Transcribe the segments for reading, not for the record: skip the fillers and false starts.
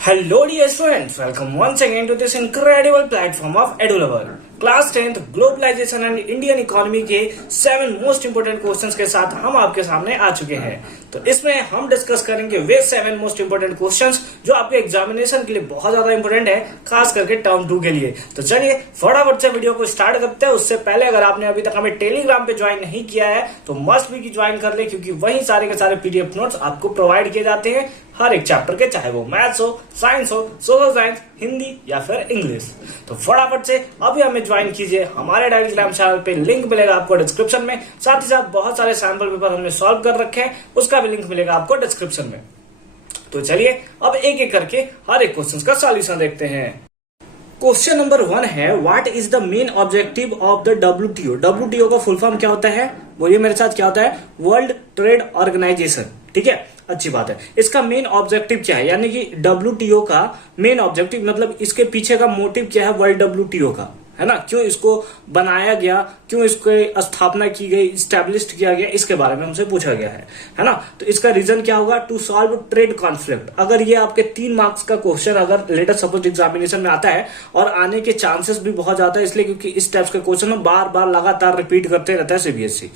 Hello dear students, welcome once again to this incredible platform of EduLover. Class 10th globalisation and Indian economy के 7 most important questions के साथ हम आपके सामने आ चुके हैं। तो इसमें हम डिस्कस करेंगे वे 7 मोस्ट इंपोर्टेंट क्वेश्चंस जो आपके एग्जामिनेशन के लिए बहुत ज्यादा इंपोर्टेंट है, खास करके टर्म 2 के लिए। तो चलिए फटाफट से वीडियो को स्टार्ट करते हैं। उससे पहले अगर आपने अभी तक हमें टेलीग्राम पे ज्वाइन नहीं किया है तो मस्ट भी ज्वाइन कर ले, क्योंकि वही सारे के सारे पीडीएफ नोट्स आपको प्रोवाइड किए जाते हैं हर एक चैप्टर के, चाहे वो मैथ्स हो, साइंस हो, सोशल साइंस, हिंदी या फिर इंग्लिश। तो फटाफट से अभी हमें ज्वाइन कीजिए हमारे टेलीग्राम चैनल पे, लिंक मिलेगा आपको डिस्क्रिप्शन में। साथ ही साथ बहुत सारे सैंपल पेपर हमने सॉल्व कर रखे हैं, उसका भी लिंक मिलेगा आपको डिस्क्रिप्शन में। तो चलिए अब एक एक करके हर एक क्वेश्चन का सॉल्यूशन देखते हैं। क्वेश्चन नंबर 1 है, what is the main objective of the WTO. WTO का फुल फॉर्म क्या होता है, बोलिए मेरे साथ, क्या होता है? World Trade Organisation. ठीक है, अच्छी बात है। इसका मेन ऑब्जेक्टिव क्या है, यानी कि डब्ल्यूटीओ का मेन ऑब्जेक्टिव मतलब इसके पीछे का मोटिव क्या है वर्ल्ड डब्ल्यूटीओ का, है ना? क्यों इसको बनाया गया, क्यों इसको स्थापना की गई, स्टैब्लिश्ड किया गया, इसके बारे में हमसे पूछा गया है ना? तो इसका रीजन क्या होगा? To solve trade conflict. अगर ये आपके 3 मार्क्स का क्वेश्चन अगर लेटर सपोज एग्जामिनेशन में आता है, और आने के चांसेस भी बहुत ज्यादा है, इसलिए क्योंकि इस टाइप के क्वेश्चन में बार बार लगातार रिपीट करते रहता है सीबीएसई।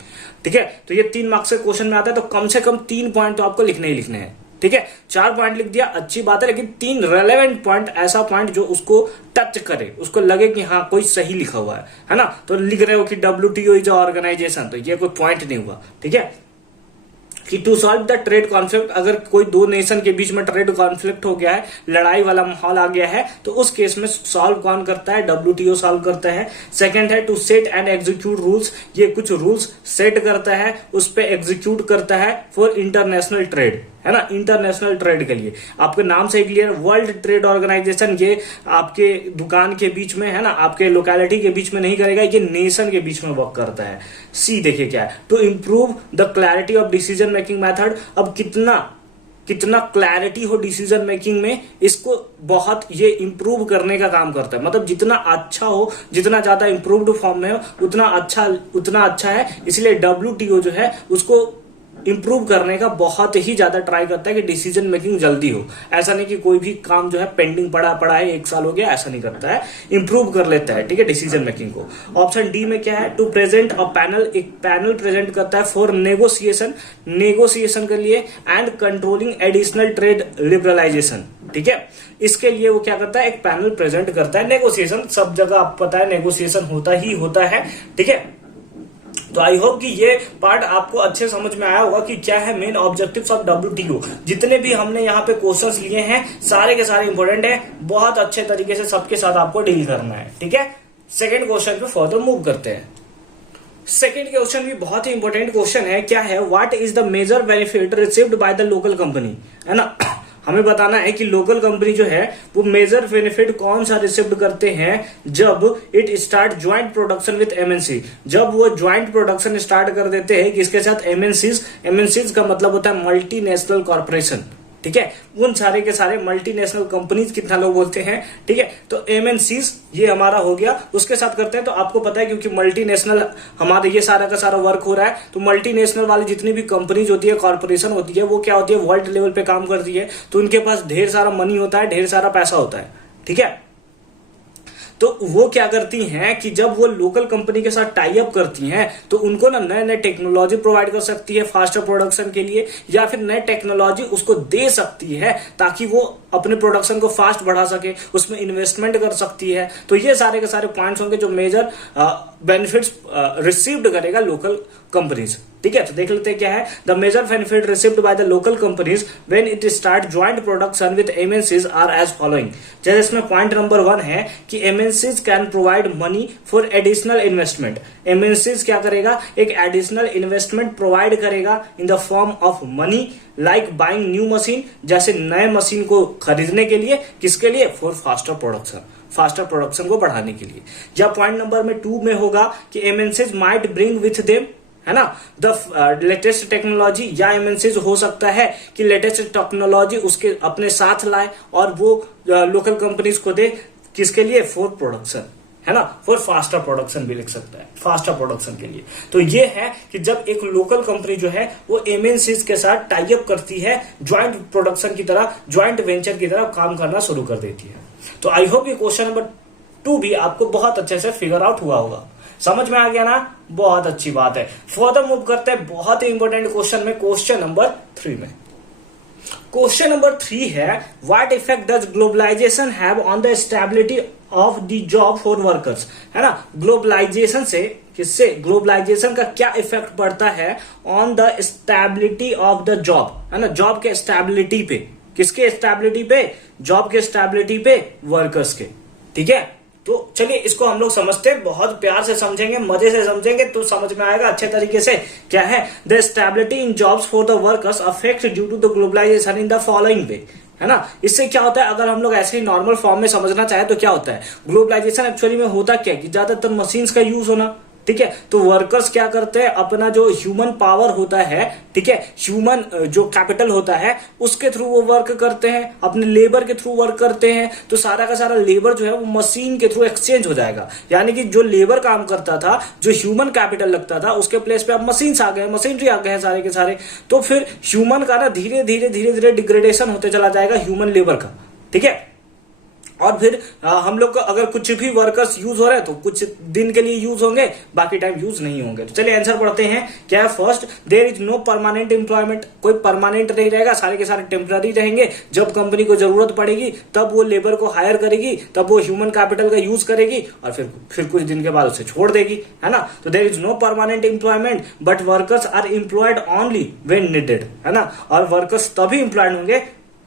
ठीक है, तो ये 3 मार्क्स के क्वेश्चन में आता है, तो कम से कम 3 पॉइंट तो आपको लिखने ही लिखने हैं। ठीक है, 4 पॉइंट लिख दिया, अच्छी बात है, लेकिन 3 रेलेवेंट पॉइंट, ऐसा पॉइंट जो उसको टच करे, उसको लगे कि हाँ कोई सही लिखा हुआ है ना? तो लिख रहे हो कि डब्ल्यूटीओ इज ऑर्गेनाइजेशन, तो ये कोई पॉइंट नहीं हुआ। ठीक है, कि to solve the trade conflict, अगर कोई 2 नेशन के बीच में ट्रेड कॉन्फ्लिक्ट हो गया है, लड़ाई वाला माहौल आ गया है, तो उस केस में सॉल्व कौन करता है? डब्ल्यूटीओ सॉल्व करता है। सेकंड है to set and execute rules, ये कुछ रूल्स सेट करता है, उस पर एग्जीक्यूट करता है फॉर इंटरनेशनल ट्रेड, है ना? इंटरनेशनल ट्रेड के लिए आपके नाम से क्लियर, वर्ल्ड ट्रेड ऑर्गेनाइजेशन, ये आपके दुकान के बीच में, है ना, आपके लोकेलिटी के बीच में नहीं करेगा, ये नेशन के बीच में वर्क करता है। सी देखिए क्या है, to improve the clarity of decision making method. अब कितना क्लैरिटी हो डिसीजन मेकिंग में, इसको बहुत ये इंप्रूव करने का काम करता है। मतलब जितना अच्छा हो, जितना ज्यादा इंप्रूव्ड फॉर्म में हो, उतना अच्छा है। इसलिए डब्ल्यूटीओ जो है उसको इंप्रूव करने का बहुत ही ज्यादा ट्राई करता है कि डिसीजन मेकिंग जल्दी हो। ऐसा नहीं कि कोई भी काम जो है पेंडिंग पड़ा है, 1 साल हो गया, ऐसा नहीं करता है, इंप्रूव कर लेता है। ठीक है, डिसीजन मेकिंग को। ऑप्शन डी में क्या है? टू प्रेजेंट अ पैनल, एक पैनल प्रेजेंट करता है फॉर नेगोशिएशन के लिए and controlling additional trade liberalisation. ठीक है, इसके लिए वो क्या करता है? एक पैनल प्रेजेंट करता है। नेगोशिएशन सब जगह आपको पता है, नेगोशिएशन होता है। ठीक है, तो आई होप कि ये पार्ट आपको अच्छे समझ में आया होगा कि क्या है मेन ऑब्जेक्टिव्स ऑफ डब्ल्यूटीओ। जितने भी हमने यहाँ पे क्वेश्चंस लिए हैं सारे के सारे इंपॉर्टेंट है, बहुत अच्छे तरीके से सबके साथ आपको डील करना है। ठीक है, सेकंड क्वेश्चन पे फर्दर मूव करते हैं। सेकंड क्वेश्चन भी बहुत ही इंपॉर्टेंट क्वेश्चन है। क्या है? What is the major benefit received by the local company, है ना? हमें बताना है कि लोकल कंपनी जो है वो मेजर बेनिफिट कौन सा रिसीव करते हैं जब it start joint production with MNC. जब वो ज्वाइंट प्रोडक्शन स्टार्ट कर देते हैं किसके साथ? एमएनसीज का मतलब होता है मल्टीनेशनल कॉर्पोरेशन। ठीक है, उन सारे के सारे मल्टीनेशनल कंपनीज कितना लोग बोलते हैं। ठीक है, तो एमएनसीज ये हमारा हो गया, उसके साथ करते हैं। तो आपको पता है क्योंकि मल्टीनेशनल हमारे ये सारा का सारा वर्क हो रहा है, तो मल्टीनेशनल वाली जितनी भी कंपनीज होती है, कॉर्पोरेशन होती है, वो क्या होती है? वर्ल्ड लेवल पे काम करती है। तो उनके पास ढेर सारा मनी होता है, ढेर सारा पैसा होता है। ठीक है, तो वो क्या करती हैं कि जब वो लोकल कंपनी के साथ टाई अप करती हैं तो उनको ना नए टेक्नोलॉजी प्रोवाइड कर सकती है फास्टर प्रोडक्शन के लिए, या फिर नए टेक्नोलॉजी उसको दे सकती है ताकि वो अपने प्रोडक्शन को फास्ट बढ़ा सके, उसमें इन्वेस्टमेंट कर सकती है। तो ये सारे के सारे पॉइंट्स होंगे जो मेजर बेनिफिट्स रिसीव्ड करेगा लोकल कंपनीज। ठीक है, तो देख लेते हैं क्या है। The major benefit received by the local companies when it start joint production with MNCs are as following. जैसे इसमें पॉइंट नंबर 1 है कि MNCs can provide money for additional investment. MNCs क्या करेगा? एक एडिशनल इन्वेस्टमेंट प्रोवाइड करेगा in the form of money, like buying new machine, जैसे नए मशीन को खरीदने के लिए, किसके लिए? फॉर फास्टर प्रोडक्शन को बढ़ाने के लिए। या पॉइंट नंबर में 2 में होगा कि MNCs might bring with them, है ना, द लेटेस्ट टेक्नोलॉजी, या एमएनसीज हो सकता है कि लेटेस्ट टेक्नोलॉजी उसके अपने साथ लाए और वो लोकल कंपनीज को दे, किसके लिए? For production. है ना, फॉर फास्टर प्रोडक्शन भी लिख सकता है, फास्टर प्रोडक्शन के लिए। तो ये है कि जब एक लोकल कंपनी जो है वो एमएनसीज के साथ टाई अप करती है, ज्वाइंट प्रोडक्शन की तरह, ज्वाइंट वेंचर की तरह काम करना शुरू कर देती है। तो आई होप ये क्वेश्चन नंबर 2 भी आपको बहुत अच्छे से फिगर आउट हुआ होगा, समझ में आ गया ना, बहुत अच्छी बात है। फर्दर मूव करते हैं बहुत ही इंपॉर्टेंट क्वेश्चन में, क्वेश्चन नंबर 3 में। क्वेश्चन नंबर 3 है, what effect does globalisation have on the stability of the job for workers, है ना। ग्लोबलाइजेशन से, किससे, ग्लोबलाइजेशन का क्या इफेक्ट पड़ता है on the stability of the job, है ना, जॉब के स्टेबिलिटी पे, किसके स्टेबिलिटी पे, जॉब के स्टेबिलिटी पे, वर्कर्स के। ठीक है, तो चलिए इसको हम लोग समझते हैं, बहुत प्यार से समझेंगे, मजे से समझेंगे तो समझ में आएगा अच्छे तरीके से। क्या है, the stability in jobs for the workers affect due to the globalisation in the following way, है ना। इससे क्या होता है, अगर हम लोग ऐसे ही नॉर्मल फॉर्म में समझना चाहे तो क्या होता है, ग्लोबलाइजेशन एक्चुअली में होता क्या है कि ज्यादातर मशीन्स का यूज होना, ठीक है। तो वर्कर्स क्या करते हैं, अपना जो ह्यूमन पावर होता है, ठीक है, ह्यूमन जो कैपिटल होता है उसके थ्रू वो वर्क करते हैं, अपने लेबर के थ्रू वर्क करते हैं। तो सारा का सारा लेबर जो है वो मशीन के थ्रू एक्सचेंज हो जाएगा, यानी कि जो लेबर काम करता था, जो ह्यूमन कैपिटल लगता था, उसके प्लेस पे अब मशीन्स आ गए, मशीनरी आ गए हैं सारे के सारे। तो फिर ह्यूमन का ना धीरे धीरे डिग्रेडेशन होते चला जाएगा ह्यूमन लेबर का, ठीक है। और फिर हम लोग को अगर कुछ भी वर्कर्स यूज हो रहे हैं तो कुछ दिन के लिए यूज होंगे, बाकी टाइम यूज नहीं होंगे। तो चलिए आंसर पढ़ते हैं। क्या है, first, there is no permanent employment, कोई परमानेंट नहीं रहेगा, सारे के सारे टेम्पररी रहेंगे। जब कंपनी को जरूरत पड़ेगी तब वो लेबर को हायर करेगी, तब वो ह्यूमन कैपिटल का यूज करेगी और फिर कुछ दिन के बाद उसे छोड़ देगी, है ना। तो there is no permanent employment but workers are employed only when needed, है ना। और वर्कर्स तभी एम्प्लॉयड होंगे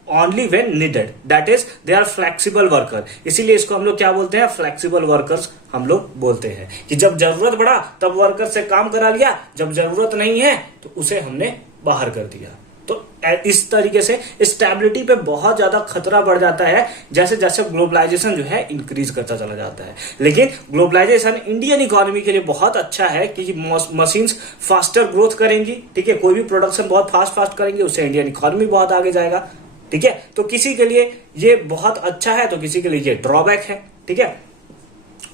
only when needed, that is they are flexible worker। इसीलिए इसको हम लोग क्या बोलते हैं, फ्लेक्सिबल वर्कर्स हम लोग बोलते हैं कि जब जरूरत पड़ा तब वर्कर से काम करा लिया, जब जरूरत नहीं है तो उसे हमने बाहर कर दिया। तो इस तरीके से स्टेबिलिटी पे बहुत ज्यादा खतरा बढ़ जाता है जैसे जैसे ग्लोबलाइजेशन जो है इंक्रीज करता चला जाता है। लेकिन ग्लोबलाइजेशन इंडियन इकोनॉमी के लिए बहुत अच्छा है कि मशीन्स फास्टर ग्रोथ करेंगी, ठीक है, कोई भी प्रोडक्शन बहुत फास्ट करेंगे, उससे इंडियन इकोनॉमी बहुत आगे जाएगा, ठीक है। तो किसी के लिए ये बहुत अच्छा है तो किसी के लिए ये ड्रॉबैक है, ठीक है।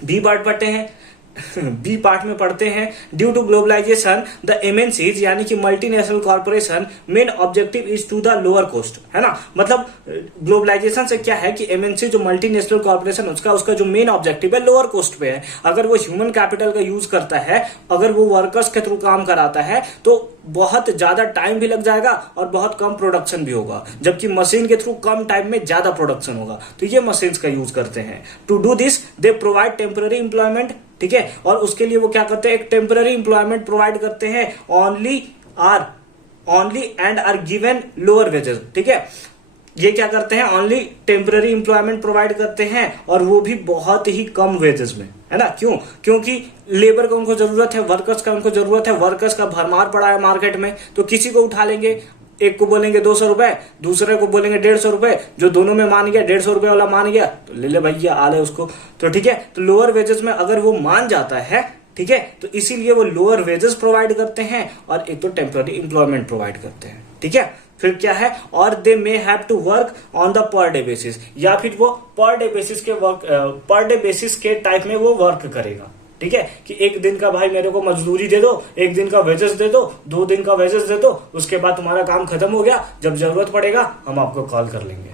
बी पार्ट पढ़ते हैं, बी पार्ट में पढ़ते हैं, due to globalisation the MNCs यानी कि multinational corporation main objective is to the lower cost, है ना। मतलब ग्लोबलाइजेशन से क्या है कि एमएनसी जो मल्टीनेशनल कॉर्पोरेशन उसका जो मेन ऑब्जेक्टिव है लोअर कॉस्ट पे है। अगर वो ह्यूमन कैपिटल का यूज करता है, अगर वो वर्कर्स के थ्रू काम कराता है तो बहुत ज्यादा टाइम भी लग जाएगा और बहुत कम प्रोडक्शन भी होगा, जबकि मशीन के थ्रू कम टाइम में ज्यादा प्रोडक्शन होगा। तो ये मशीन्स का यूज करते हैं। To do this they provide temporary employment, ठीक है, और उसके लिए वो क्या करते हैं, एक टेम्पररी एम्प्लॉयमेंट प्रोवाइड करते हैं only and are given lower wages, ठीक है। ये क्या करते हैं, ओनली टेम्पररी एम्प्लॉयमेंट प्रोवाइड करते हैं और वो भी बहुत ही कम वेजेस में, है ना। क्यों, क्योंकि लेबर को उनको जरूरत है, वर्कर्स का उनको जरूरत है, वर्कर्स का भरमार पड़ा है मार्केट में, तो किसी को उठा लेंगे, एक को बोलेंगे 200 रुपए, दूसरे को बोलेंगे 150 रुपए, जो दोनों में मान गया 150 रुपए वाला मान गया तो ले भैया आ ले उसको, तो ठीक है। तो लोअर वेजेस में अगर वो मान जाता है, ठीक है, तो इसीलिए वो लोअर वेजेस प्रोवाइड करते हैं और एक तो टेम्पररी एम्प्लॉयमेंट प्रोवाइड करते हैं, ठीक है। फिर क्या है, और they may have to work on the per day basis, या फिर वो पर डे बेसिस के टाइप में वो वर्क करेगा, ठीक है, कि एक दिन का भाई मेरे को मजदूरी दे दो, एक दिन का वेजेस दे दो, 2 दिन का वेजेस दे दो, उसके बाद तुम्हारा काम खत्म हो गया, जब जरूरत पड़ेगा हम आपको कॉल कर लेंगे।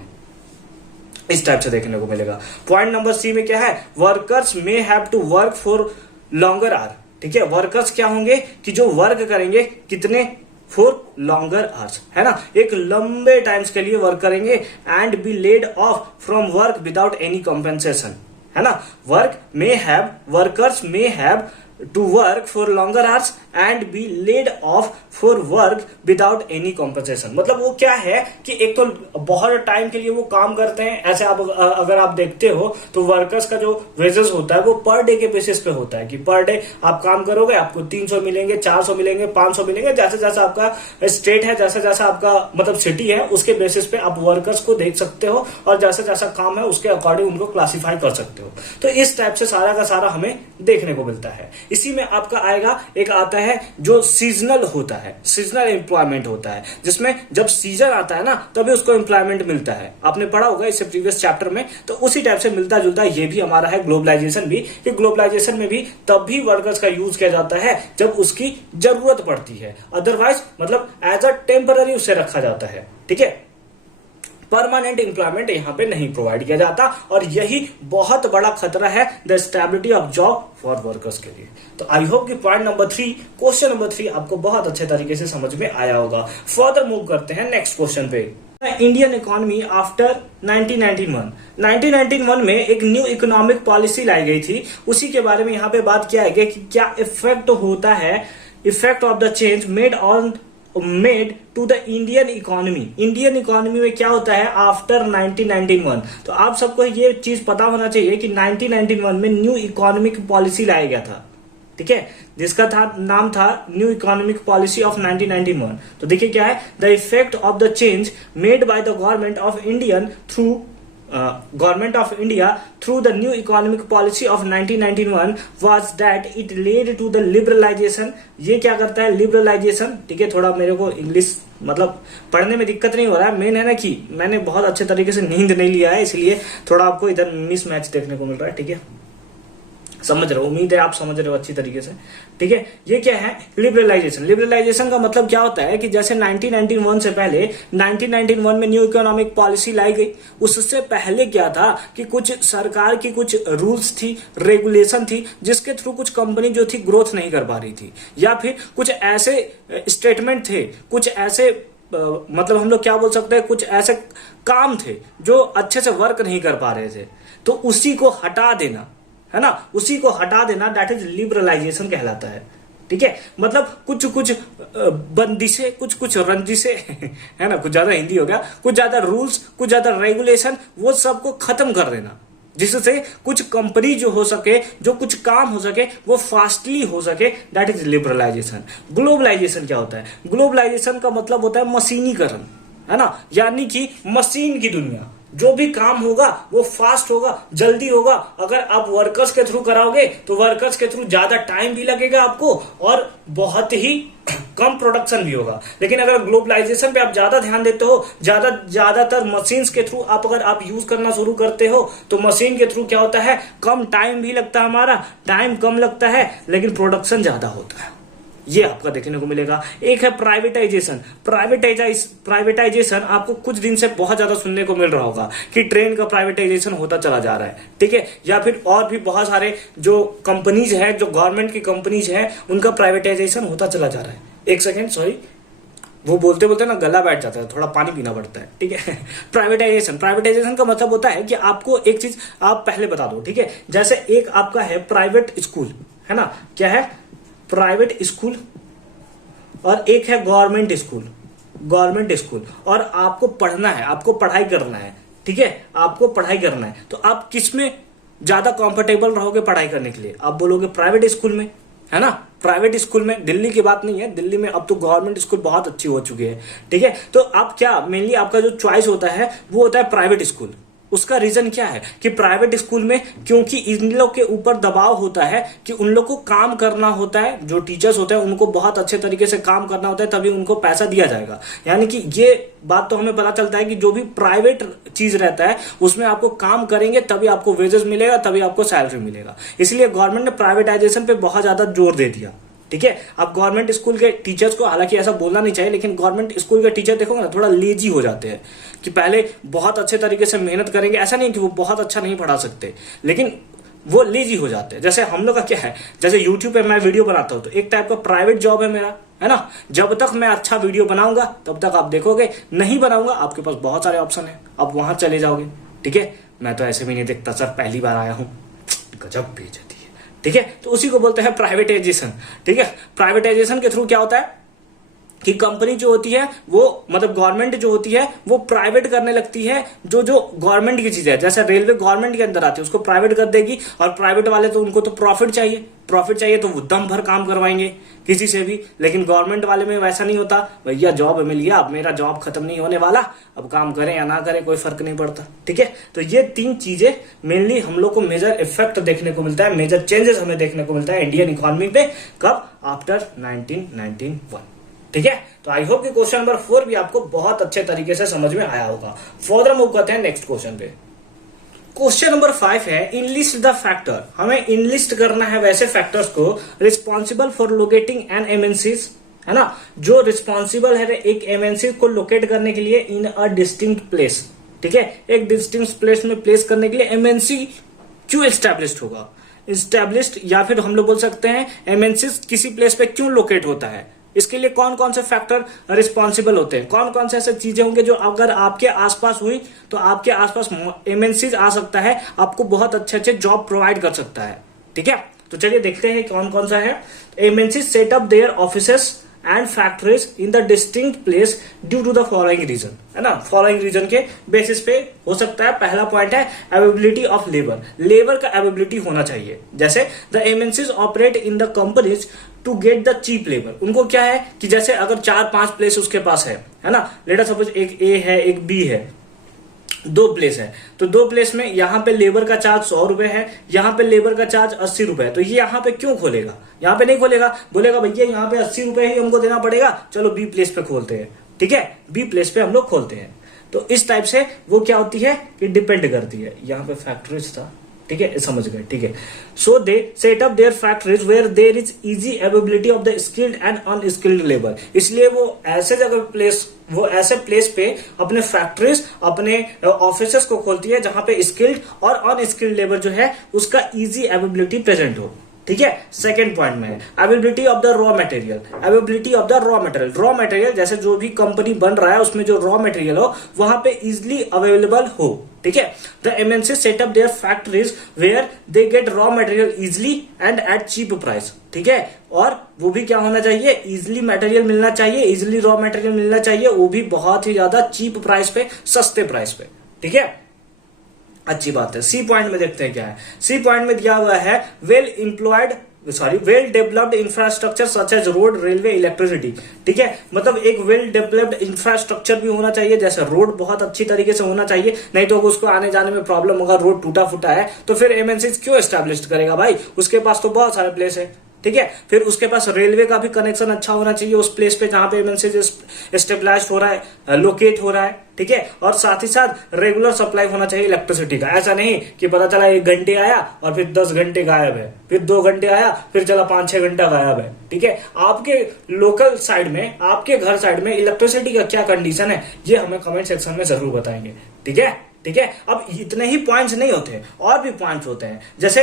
इस टाइप से देखने को मिलेगा। पॉइंट नंबर सी में क्या है, workers may have to work for longer hour, ठीक है। वर्कर्स क्या होंगे कि जो वर्क करेंगे कितने, फॉर लॉन्गर आवर्स, है ना, एक लंबे टाइम्स के लिए वर्क करेंगे। And be laid off from work without any compensation, है ना। Workers may have to work for longer hours and be laid off for work without any compensation. मतलब वो क्या है कि एक तो बहुत टाइम के लिए वो काम करते हैं। ऐसे आप अगर आप देखते हो तो वर्कर्स का जो वेजेस होता है वो पर डे के बेसिस पे होता है कि पर डे आप काम करोगे आपको 300 मिलेंगे, 400 मिलेंगे, 500 मिलेंगे, जैसे जैसा आपका स्टेट है, जैसा जैसा आपका मतलब सिटी है, उसके बेसिस पे आप वर्कर्स को देख सकते हो और जैसा जैसा काम है उसके अकॉर्डिंग उनको क्लासीफाई कर सकते हो। तो इस टाइप से सारा का सारा हमें देखने को मिलता है। इसी में आपका आएगा, एक आता है जो सीजनल होता है, सीजनल एम्प्लॉयमेंट होता है, जिसमें जब सीजन आता है ना तभी उसको एम्प्लॉयमेंट मिलता है। आपने पढ़ा होगा इससे प्रीवियस चैप्टर में, तो उसी टाइप से मिलता जुलता ये भी हमारा है ग्लोबलाइजेशन भी, कि ग्लोबलाइजेशन में भी तब भी वर्कर्स का यूज किया जाता है जब उसकी जरूरत पड़ती है, अदरवाइज मतलब एज अ टेम्पररी उसे रखा जाता है। ठीक है, परमानेंट एम्प्लॉयमेंट यहां पे नहीं प्रोवाइड किया जाता, और यही बहुत बड़ा खतरा है the stability of job for workers के लिए। तो आई होप कि पॉइंट नंबर 3, क्वेश्चन नंबर 3 आपको बहुत अच्छे तरीके से समझ में आया होगा। फर्दर मूव करते हैं नेक्स्ट क्वेश्चन पे। इंडियन इकोनॉमी आफ्टर 1991 में एक न्यू इकोनॉमिक पॉलिसी लाई गई थी, उसी के बारे में यहाँ पे बात किया है कि क्या इफेक्ट होता है, effect of the change made to the Indian economy. Indian economy में क्या होता है आफ्टर 1991। तो आप सबको ये चीज पता होना चाहिए कि 1991 में न्यू इकोनॉमिक पॉलिसी लाया गया था, ठीक है, जिसका नाम था न्यू इकोनॉमिक पॉलिसी ऑफ 1991। तो देखिए क्या है, the effect of the change made by the government of India through the new economic policy of 1991 was that it led to the liberalisation. ये क्या करता है, लिबरलाइजेशन। ठीक है, थोड़ा मेरे को इंग्लिश मतलब पढ़ने में दिक्कत नहीं हो रहा है, मेन है ना कि मैंने बहुत अच्छे तरीके से नींद नहीं लिया है, इसलिए थोड़ा आपको इधर मिसमैच देखने को मिल रहा है। ठीक है, समझ रहे हो, उम्मीद है आप समझ रहे हो अच्छी तरीके से। ठीक है, ये क्या है लिबरलाइजेशन। लिबरलाइजेशन का मतलब क्या होता है कि जैसे 1991 से पहले 1991 में न्यू इकोनॉमिक पॉलिसी लाई गई, उससे पहले क्या था कि कुछ सरकार की कुछ रूल्स थी, रेगुलेशन थी, जिसके थ्रू कुछ कंपनी जो थी ग्रोथ नहीं कर पा रही थी, या फिर कुछ ऐसे स्टेटमेंट थे, कुछ ऐसे मतलब हम लोग क्या बोल सकते हैं, कुछ ऐसे काम थे जो अच्छे से वर्क नहीं कर पा रहे थे, तो उसी को हटा देना, है ना, उसी को हटा देना, दैट इज लिबरलाइजेशन कहलाता है। ठीक है, मतलब कुछ कुछ बंदिशें, कुछ कुछ रंजिशें है ना, कुछ ज्यादा हिंदी हो गया, कुछ ज्यादा रूल्स, कुछ ज्यादा रेगुलेशन, वो सबको खत्म कर देना, जिससे कुछ कंपनी जो हो सके, जो कुछ काम हो सके, वो फास्टली हो सके, दैट इज लिबरलाइजेशन। ग्लोबलाइजेशन क्या होता है, ग्लोबलाइजेशन का मतलब होता है मशीनीकरण, है ना, यानी कि मशीन की दुनिया, जो भी काम होगा वो फास्ट होगा, जल्दी होगा। अगर आप वर्कर्स के थ्रू कराओगे तो वर्कर्स के थ्रू ज्यादा टाइम भी लगेगा आपको, और बहुत ही कम प्रोडक्शन भी होगा। लेकिन अगर ग्लोबलाइजेशन पे आप ज्यादा ध्यान देते हो, ज्यादातर मशीन्स के थ्रू अगर आप यूज करना शुरू करते हो, तो मशीन के थ्रू क्या होता है, कम टाइम भी लगता है, हमारा टाइम कम लगता है, लेकिन प्रोडक्शन ज्यादा होता है। ये आपका देखने को मिलेगा। एक है प्राइवेटाइजेशन। प्राइवेटाइजेशन आपको कुछ दिन से बहुत ज्यादा सुनने को मिल रहा होगा कि ट्रेन का प्राइवेटाइजेशन होता चला जा रहा है, ठीक है, या फिर और भी बहुत सारे जो कंपनीज है, जो गवर्नमेंट की कंपनीज है, उनका प्राइवेटाइजेशन होता चला जा रहा है। एक सेकेंड, सॉरी, वो बोलते बोलते ना गला बैठ जाता है, थोड़ा पानी पीना पड़ता है। ठीक है, प्राइवेटाइजेशन का मतलब होता है कि आपको एक चीज आप पहले बता दो, ठीक है, जैसे एक आपका है प्राइवेट स्कूल, है ना, क्या है, प्राइवेट स्कूल, और एक है गवर्नमेंट स्कूल, और आपको पढ़ना है, आपको पढ़ाई करना है, ठीक है, आपको पढ़ाई करना है, तो आप किस में ज्यादा कंफर्टेबल रहोगे पढ़ाई करने के लिए, आप बोलोगे प्राइवेट स्कूल में, है ना, प्राइवेट स्कूल में। दिल्ली की बात नहीं है, दिल्ली में अब तो गवर्नमेंट स्कूल बहुत अच्छी हो चुकी है, ठीक है, तो आप क्या मेनली आपका जो चॉइस होता है वो होता है प्राइवेट स्कूल। उसका रीजन क्या है कि प्राइवेट स्कूल में क्योंकि इन लोग के ऊपर दबाव होता है कि उन लोग को काम करना होता है, जो टीचर्स होते हैं उनको बहुत अच्छे तरीके से काम करना होता है, तभी उनको पैसा दिया जाएगा। यानी कि ये बात तो हमें पता चलता है कि जो भी प्राइवेट चीज रहता है उसमें आपको काम करेंगे तभी आपको वेजेस मिलेगा, तभी आपको सैलरी मिलेगा। इसलिए गवर्नमेंट ने प्राइवेटाइजेशन पे बहुत ज्यादा जोर दे दिया। ठीक है, अब गवर्नमेंट स्कूल के टीचर्स को, हालांकि ऐसा बोलना नहीं चाहिए, लेकिन गवर्नमेंट स्कूल के टीचर देखोगे ना थोड़ा लेजी हो जाते हैं, कि पहले बहुत अच्छे तरीके से मेहनत करेंगे, ऐसा नहीं कि वो बहुत अच्छा नहीं पढ़ा सकते, लेकिन वो लेजी हो जाते हैं। जैसे हम लोग का क्या है, जैसे यूट्यूब पे मैं वीडियो बनाता हूं तो एक टाइप का प्राइवेट जॉब है मेरा, है ना, जब तक मैं अच्छा वीडियो बनाऊंगा तब तक आप देखोगे, नहीं बनाऊंगा आपके पास बहुत सारे ऑप्शन है, आप वहां चले जाओगे। ठीक है, मैं तो ऐसे भी नहीं देखता सर, पहली बार आया हूं, गजब बेइज्जती है। ठीक है, तो उसी को बोलते हैं प्राइवेटाइजेशन। ठीक है, प्राइवेटाइजेशन के थ्रू क्या होता है, कि कंपनी जो होती है वो मतलब गवर्नमेंट जो होती है वो प्राइवेट करने लगती है जो जो गवर्नमेंट की चीजें है, जैसे रेलवे गवर्नमेंट के अंदर आती है उसको प्राइवेट कर देगी, और प्राइवेट वाले तो उनको तो प्रॉफिट चाहिए तो वो दम भर काम करवाएंगे किसी से भी। लेकिन गवर्नमेंट वाले में वैसा नहीं होता, भैया जॉब मिल गया, अब मेरा जॉब खत्म नहीं होने वाला, अब काम करें या ना करें कोई फर्क नहीं पड़ता। ठीक है, तो ये तीन चीजें मेनली हम लोग को मेजर इफेक्ट देखने को मिलता है, मेजर चेंजेस हमें देखने को मिलता है इंडियन इकोनॉमी पे, कब? आफ्टर 1991। ठीक है, तो आई होप कि क्वेश्चन नंबर 4 भी आपको बहुत अच्छे तरीके से समझ में आया होगा। फर्दर मूव करते हैं नेक्स्ट क्वेश्चन पे। क्वेश्चन नंबर 5 है इनलिस्ट द फैक्टर। हमें इनलिस्ट करना है वैसे फैक्टर्स को responsible for locating an MNCs, है ना, जो रिस्पॉन्सिबल है एक एमएनसी को लोकेट करने के लिए इन अ डिस्टिंक्ट प्लेस। ठीक है, एक डिस्टिंक्ट प्लेस में प्लेस करने के लिए एमएनसी क्यों एस्टैब्लिश्ड होगा, एस्टैब्लिश्ड, या फिर हम लोग बोल सकते हैं एमएनसी किसी प्लेस पे क्यों लोकेट होता है, इसके लिए कौन कौन से फैक्टर रिस्पॉन्सिबल होते हैं, कौन कौन से ऐसे चीजें होंगे जो अगर आपके आसपास हुई तो आपके आसपास एमएनसी आ सकता है, आपको बहुत अच्छे अच्छे जॉब प्रोवाइड कर सकता है। ठीक है, तो चलिए देखते हैं कौन कौन सा है। MNC set up their offices and factories in the distinct place due to the following reason, है ना, फॉलोइंग रीजन के बेसिस पे हो सकता है। पहला पॉइंट है अवेबिलिटी ऑफ लेबर, लेबर का अवेबिलिटी होना चाहिए। जैसे the MNCs operate in the companies to get the cheap labour, उनको क्या है कि जैसे अगर 4-5 प्लेस उसके पास है ना, लेट अस सपोज एक ए है एक बी है, 2 प्लेस है, तो 2 प्लेस में यहाँ पे लेबर का चार्ज 100 रुपए है, यहाँ पे लेबर का चार्ज 80 रुपए है, तो ये यहाँ पे क्यों खोलेगा, यहाँ पे नहीं खोलेगा, बोलेगा भैया यहाँ पे 80 रुपए ही हमको देना पड़ेगा, चलो बी प्लेस पे खोलते हैं। ठीक है, बी प्लेस पे हम लोग खोलते हैं। तो इस टाइप से वो क्या होती है कि डिपेंड करती है। यहाँ पे फैक्ट्रीज था, ठीक है, समझ गए। ठीक है, so they set up their factories where there is easy availability of the skilled and unskilled labour, इसलिए वो ऐसे जगह प्लेस, वो ऐसे प्लेस पे अपने फैक्ट्रीज अपने ऑफिसेस को खोलती है जहां पे स्किल्ड और अनस्किल्ड लेबर जो है उसका इजी अवेबिलिटी प्रेजेंट हो। ठीक है, सेकेंड पॉइंट में है availability of the raw material, availability of the raw material, raw material जैसे जो भी कंपनी बन रहा है उसमें जो रॉ मटेरियल हो वहां पे इजिली अवेलेबल हो। ठीक है, the MNC set up their factories where they get raw material easily and at cheap price. ठीक है, और वो भी क्या होना चाहिए, इजिली मटेरियल मिलना चाहिए, इजिली रॉ मटेरियल मिलना चाहिए, वो भी बहुत ही ज्यादा चीप प्राइस पे, सस्ते प्राइस पे। ठीक है, अच्छी बात है। सी पॉइंट में देखते हैं क्या है। सी पॉइंट में दिया हुआ है well developed infrastructure such as road, railway, electricity. ठीक है, मतलब एक वेल डेवलप्ड इंफ्रास्ट्रक्चर भी होना चाहिए, जैसे रोड बहुत अच्छी तरीके से होना चाहिए, नहीं तो उसको आने जाने में प्रॉब्लम होगा, रोड टूटा फूटा है तो फिर एमएनसी क्यों एस्टैब्लिश करेगा भाई, उसके पास तो बहुत सारे प्लेस है। ठीक है, फिर उसके पास रेलवे का भी कनेक्शन अच्छा होना चाहिए उस प्लेस पे जहां पे एमएनसी स्टेबलाइज हो रहा है, लोकेट हो रहा है। ठीक है, और साथ ही साथ रेगुलर सप्लाई होना चाहिए इलेक्ट्रिसिटी का, ऐसा नहीं कि पता चला 1 घंटे आया और फिर 10 घंटे गायब है, फिर 2 घंटे आया फिर चला 5-6 घंटा गायब है। ठीक है, आपके लोकल साइड में, आपके घर साइड में इलेक्ट्रिसिटी का क्या कंडीशन है ये हमें कमेंट सेक्शन में जरूर बताएंगे। ठीक है, ठीक है, अब इतने ही पॉइंट्स नहीं होते, और भी पॉइंट्स होते हैं, जैसे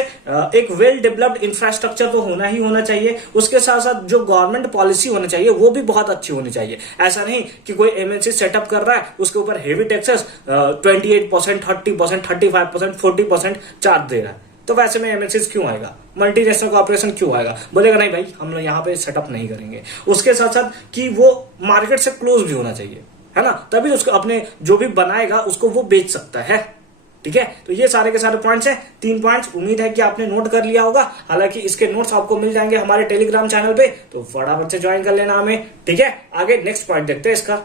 एक वेल डेवलप्ड इंफ्रास्ट्रक्चर तो होना ही होना चाहिए, उसके साथ साथ जो गवर्नमेंट पॉलिसी होनी चाहिए वो भी बहुत अच्छी होनी चाहिए। ऐसा नहीं कि कोई एमएनसी सेटअप कर रहा है उसके ऊपर हेवी टैक्सेस 28%, 30%, 35%, 40% चार्ज दे रहा है, तो वैसे में एमएनसी क्यों आएगा, मल्टीनेशनल कॉर्पोरेशन क्यों आएगा, बोलेगा नहीं भाई हम लोग यहाँ पे सेटअप नहीं करेंगे। उसके साथ साथ कि वो मार्केट से क्लोज भी होना चाहिए, है ना, तभी उसको अपने जो भी बनाएगा उसको वो बेच सकता है। ठीक है, तो ये सारे के सारे पॉइंट्स हैं, 3 पॉइंट्स, उम्मीद है कि आपने नोट कर लिया होगा। हालांकि इसके नोट्स आपको मिल जाएंगे हमारे टेलीग्राम चैनल पे, तो फटाफट से ज्वाइन कर लेना हमें। ठीक है, आगे नेक्स्ट पॉइंट देखते हैं इसका।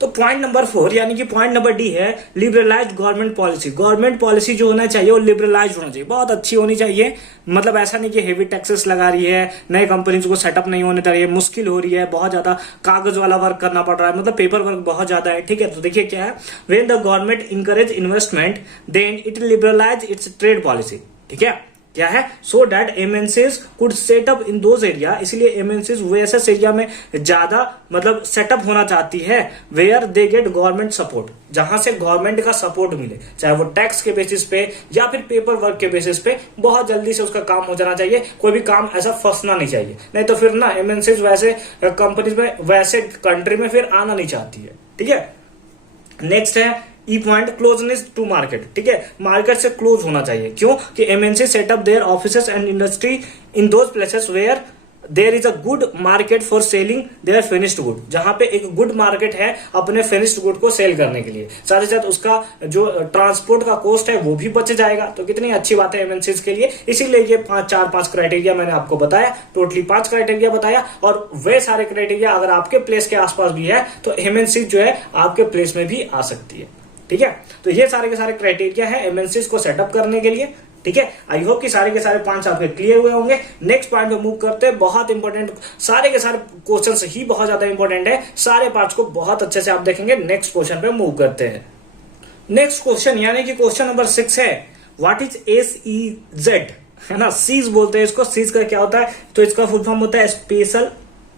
तो पॉइंट नंबर 4 यानी कि पॉइंट नंबर डी है liberalised government policy. Government policy जो होना चाहिए वो लिबरलाइज्ड होना चाहिए, बहुत अच्छी होनी चाहिए। मतलब ऐसा नहीं कि हेवी टैक्सेस लगा रही है, नए कंपनीज को सेटअप नहीं होने दे रही है, मुश्किल हो रही है, बहुत ज्यादा कागज वाला वर्क करना पड़ रहा है, मतलब पेपर वर्क बहुत ज्यादा है। ठीक है, तो देखिए क्या है, when the government encourage investment then it liberalise its trade policy. ठीक है, क्या है, so that MNCs could set up in those area, इसलिए एमएनसीज वैसे एरिया में ज्यादा मतलब सेटअप होना चाहती है where they get government support, जहां से गवर्नमेंट का सपोर्ट मिले, चाहे वो टैक्स के बेसिस पे या फिर पेपर वर्क के बेसिस पे, बहुत जल्दी से उसका काम हो जाना चाहिए, कोई भी काम ऐसा फंसना नहीं चाहिए, नहीं तो फिर ना एमएनसीज वैसे कंपनीज में, वैसे कंट्री में फिर आना नहीं चाहती है। ठीक है, नेक्स्ट है E point closeness to market. ठीक है, मार्केट से क्लोज होना चाहिए, क्यों कि MNC setup their offices and industry in those places where there is a good market for selling their finished good, जहां पे एक गुड मार्केट है अपने फिनिश्ड गुड को सेल करने के लिए, साथ ही साथ उसका जो ट्रांसपोर्ट का कॉस्ट है वो भी बच जाएगा। तो कितनी अच्छी बात है एमएनसीज के लिए। इसीलिए ये 5 क्राइटेरिया मैंने आपको बताया, टोटली 5 क्राइटेरिया बताया, और वे सारे क्राइटेरिया अगर आपके प्लेस के आसपास भी है तो एमएनसीज जो है आपके प्लेस में भी आ सकती है। ठीक है, तो ये सारे के सारे क्राइटेरिया है एमएनसीज को सेटअप करने के लिए। ठीक है, आई होप कि सारे के सारे 5 आपके क्लियर हुए होंगे। नेक्स्ट पॉइंट पे मूव करते हैं, बहुत इंपॉर्टेंट, सारे के सारे क्वेश्चन ही बहुत ज्यादा इंपॉर्टेंट है, सारे पार्ट्स को बहुत अच्छे से आप देखेंगे। नेक्स्ट क्वेश्चन पे मूव करते हैं। नेक्स्ट क्वेश्चन यानी कि क्वेश्चन नंबर 6 है, व्हाट इज SEZ, है ना, सीज बोलते हैं इसको। सीज का क्या होता है, तो इसका फुल फॉर्म होता है स्पेशल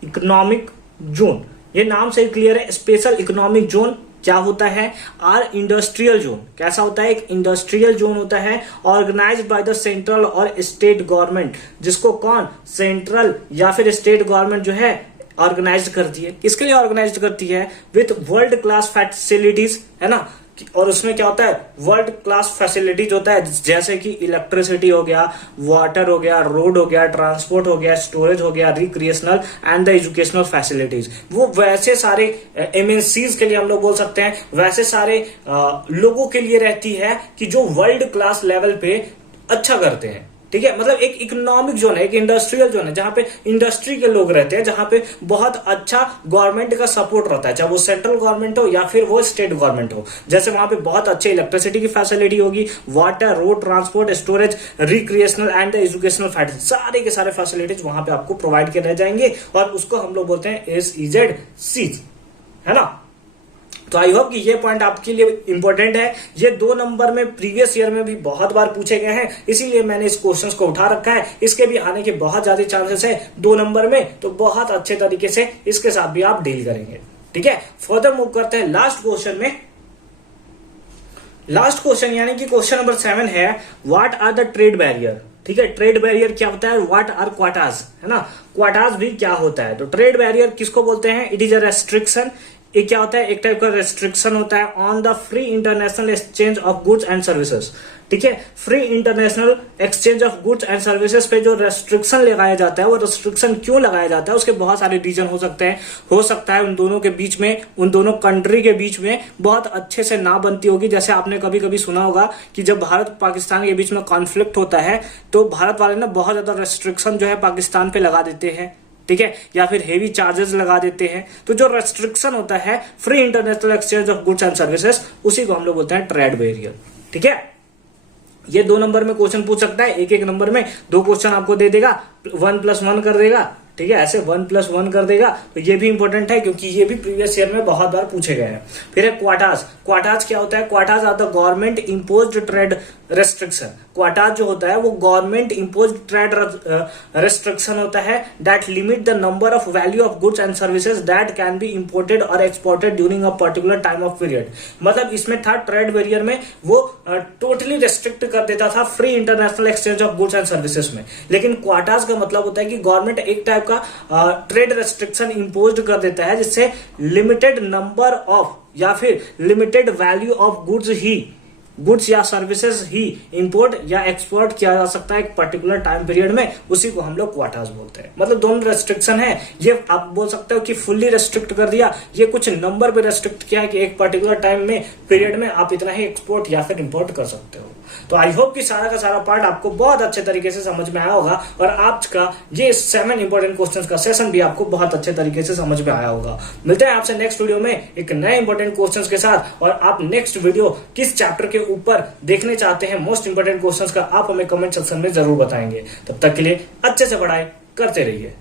इकोनॉमिक जोन। ये नाम से क्लियर है, स्पेशल इकोनॉमिक जोन क्या होता है, आर इंडस्ट्रियल जोन। कैसा होता है, एक इंडस्ट्रियल जोन होता है ऑर्गेनाइज्ड बाय द सेंट्रल और स्टेट गवर्नमेंट, जिसको कौन, सेंट्रल या फिर स्टेट गवर्नमेंट जो है ऑर्गेनाइज करती है। किसके लिए ऑर्गेनाइज करती है, विथ वर्ल्ड क्लास फैसिलिटीज, है ना, और उसमें क्या होता है, वर्ल्ड क्लास फैसिलिटीज होता है, जैसे कि इलेक्ट्रिसिटी हो गया, वाटर हो गया, रोड हो गया, ट्रांसपोर्ट हो गया, स्टोरेज हो गया, recreational and the educational facilities. वो वैसे सारे एमएनसीज के लिए हम लोग बोल सकते हैं, वैसे सारे लोगों के लिए रहती है कि जो वर्ल्ड क्लास लेवल पे अच्छा करते हैं। ठीक है, मतलब एक इकोनॉमिक जोन है, एक इंडस्ट्रियल जोन है, जहां पे इंडस्ट्री के लोग रहते हैं, जहां पे बहुत अच्छा गवर्नमेंट का सपोर्ट रहता है, चाहे वो सेंट्रल गवर्नमेंट हो या फिर वो स्टेट गवर्नमेंट हो। जैसे वहां पे बहुत अच्छे इलेक्ट्रिसिटी की फैसिलिटी होगी, water, road, transport, storage, recreational and the educational facility, सारे के सारे फैसिलिटीज वहां पे आपको प्रोवाइड किए जाएंगे, और उसको हम लोग बोलते हैं SEZ, है ना। तो आई होप कि ये पॉइंट आपके लिए इंपॉर्टेंट है। ये 2 नंबर में प्रीवियस ईयर में भी बहुत बार पूछे गए हैं, इसीलिए मैंने इस क्वेश्चंस को उठा रखा है। इसके भी आने के बहुत ज्यादा चांसेस है 2 नंबर में, तो बहुत अच्छे तरीके से इसके साथ भी आप डील करेंगे। ठीक है, फर्दर मूव करते हैं लास्ट क्वेश्चन में। लास्ट क्वेश्चन यानी कि क्वेश्चन नंबर 7 है, what are the trade barrier. ठीक है, ट्रेड बैरियर क्या होता है, व्हाट आर क्वाटाज, है ना, क्वाटाज भी क्या होता है। तो ट्रेड बैरियर किसको बोलते हैं, इट इज अ रेस्ट्रिक्शन। ये क्या होता है, एक टाइप का रेस्ट्रिक्शन होता है on the free international exchange of goods and services. ठीक है, free international exchange of goods and services पे जो रेस्ट्रिक्शन लगाया जाता है, वो रेस्ट्रिक्शन क्यों लगाया जाता है, उसके बहुत सारे रीजन हो सकते हैं। हो सकता है उन दोनों के बीच में, उन दोनों कंट्री के बीच में बहुत अच्छे से ना बनती होगी। जैसे आपने कभी कभी सुना होगा कि जब भारत पाकिस्तान के बीच में कॉन्फ्लिक्ट होता है, तो भारत वाले ना बहुत ज्यादा रेस्ट्रिक्शन जो है पाकिस्तान पे लगा देते हैं। ठीक है, या फिर हेवी चार्जेस लगा देते हैं। तो जो रेस्ट्रिक्शन होता है free international exchange of goods and services, उसी को हम लोग बोलते हैं ट्रेड बैरियर। ठीक है, ये 2 नंबर में क्वेश्चन पूछ सकता है, एक नंबर में 2 क्वेश्चन आपको दे देगा, 1+1 कर देगा। ठीक है, ऐसे 1+1 कर देगा। तो ये भी इंपॉर्टेंट है, क्योंकि ये भी प्रीवियस ईयर में बहुत बार पूछे गए हैं। फिर है क्वाटाज। क्वाटाज क्या होता है, quotas are the government imposed trade restriction. Quotas जो होता है वो गवर्नमेंट इम्पोज्ड ट्रेड रेस्ट्रिक्शन होता है that limit the number of value of goods and services that can be imported और exported during a particular time of period. मतलब इसमें था ट्रेड बैरियर में वो टोटली रेस्ट्रिक्ट कर देता था free international exchange of goods and services में। लेकिन क्वाटाज का मतलब होता है कि गवर्नमेंट एक टाइप का ट्रेड रेस्ट्रिक्शन इंपोज कर देता है, जिससे लिमिटेड नंबर ऑफ या फिर लिमिटेड वैल्यू ऑफ गुड्स या सर्विसेज ही इंपोर्ट या एक्सपोर्ट किया जा सकता है एक पर्टिकुलर टाइम पीरियड में। उसी को हम लोग क्वाटाज बोलते हैं। मतलब दोनों रेस्ट्रिक्शन है। ये आप बोल सकते हो कि फुल्ली रेस्ट्रिक्ट कर दिया, ये कुछ नंबर पे रेस्ट्रिक्ट किया है कि एक पर्टिकुलर टाइम में पीरियड में आप इतना ही एक्सपोर्ट या फिर इंपोर्ट कर सकते हो। तो आई होप कि सारा का सारा पार्ट आपको बहुत अच्छे तरीके से समझ में आया होगा, और आज का ये 7 इंपॉर्टेंट क्वेश्चंस का सेशन भी आपको बहुत अच्छे तरीके से समझ में आया होगा। मिलते हैं आपसे नेक्स्ट वीडियो में एक नए इंपॉर्टेंट क्वेश्चंस के साथ। और आप नेक्स्ट वीडियो किस चैप्टर के ऊपर देखने चाहते हैं, मोस्ट इंपॉर्टेंट क्वेश्चंस का, आप हमें कमेंट सेक्शन में जरूर बताएंगे। तब तक के लिए अच्छे से पढ़ाई करते रहिए।